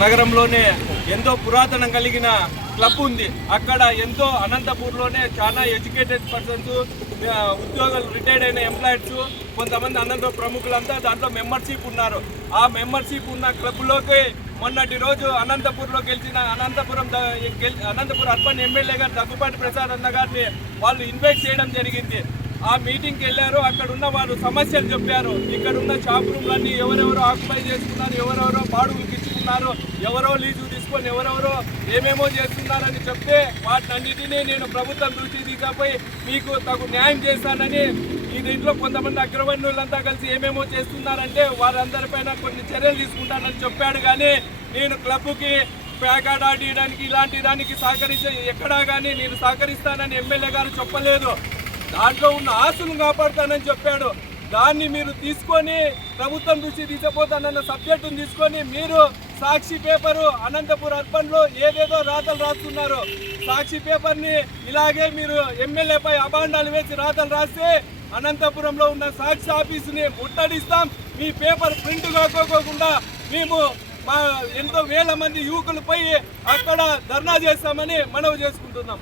నగరంలోనే ఎంతో పురాతనం కలిగిన క్లబ్ ఉంది. అక్కడ ఎంతో అనంతపూర్లోనే చాలా ఎడ్యుకేటెడ్ పర్సన్స్, ఉద్యోగాలు రిటైర్డ్ అయిన ఎంప్లాయీస్, కొంతమంది అనంతపురం ప్రముఖులంతా దాంట్లో మెంబర్షిప్ ఉన్నారు. ఆ మెంబర్షిప్ ఉన్న క్లబ్లోకి మొన్నటి రోజు అనంతపూర్లో గెలిచిన అనంతపురం అర్బన్ ఎమ్మెల్యే గారు దగ్గుపాటి ప్రసాద్ అన్న గారిని వాళ్ళు ఇన్వైట్ చేయడం జరిగింది. ఆ మీటింగ్కి వెళ్ళారు. అక్కడ ఉన్న వారు సమస్యలు చెప్పారు. ఇక్కడ ఉన్న షాప్ రూమ్లన్నీ ఎవరెవరో ఆక్యుపై చేసుకున్నారు, ఎవరెవరో బాడుగులు ఇచ్చుకున్నారు, ఎవరో లీజు తీసుకొని ఎవరెవరో ఏమేమో చేస్తున్నారని చెప్తే వాటినన్నిటినీ నేను ప్రభుత్వం దృష్టికి తీసుకుపోయి మీకు తగు న్యాయం చేస్తానని, ఈ దీంట్లో కొంతమంది అగ్రవర్ణులంతా కలిసి ఏమేమో చేస్తున్నారంటే వారందరిపైన కొన్ని చర్యలు తీసుకుంటానని చెప్పాడు. కానీ నేను క్లబ్కి ప్యాకార్డ్ ఆడియడానికి ఇలాంటి దానికి ఎక్కడా కానీ నేను సహకరిస్తానని ఎమ్మెల్యే గారు చెప్పలేదు. దాంట్లో ఉన్న ఆస్తులను కాపాడుతానని చెప్పాడు. దాన్ని మీరు తీసుకొని ప్రభుత్వం దృష్టి తీసుకుపోతానన్న సబ్జెక్టును తీసుకొని మీరు సాక్షి పేపరు అనంతపురం అర్బన్లో ఏదేదో రాతలు రాస్తున్నారు. సాక్షి పేపర్ని ఇలాగే మీరు ఎమ్మెల్యేపై అభాండాలు వేసి రాతలు రాస్తే అనంతపురంలో ఉన్న సాక్షి ఆఫీసుని ముట్టడిస్తాం. మీ పేపర్ ప్రింట్ కాకోకుండా మేము ఎంతో వేల మంది యువకులపై అక్కడ ధర్నా చేస్తామని మనవి చేసుకుంటున్నాం.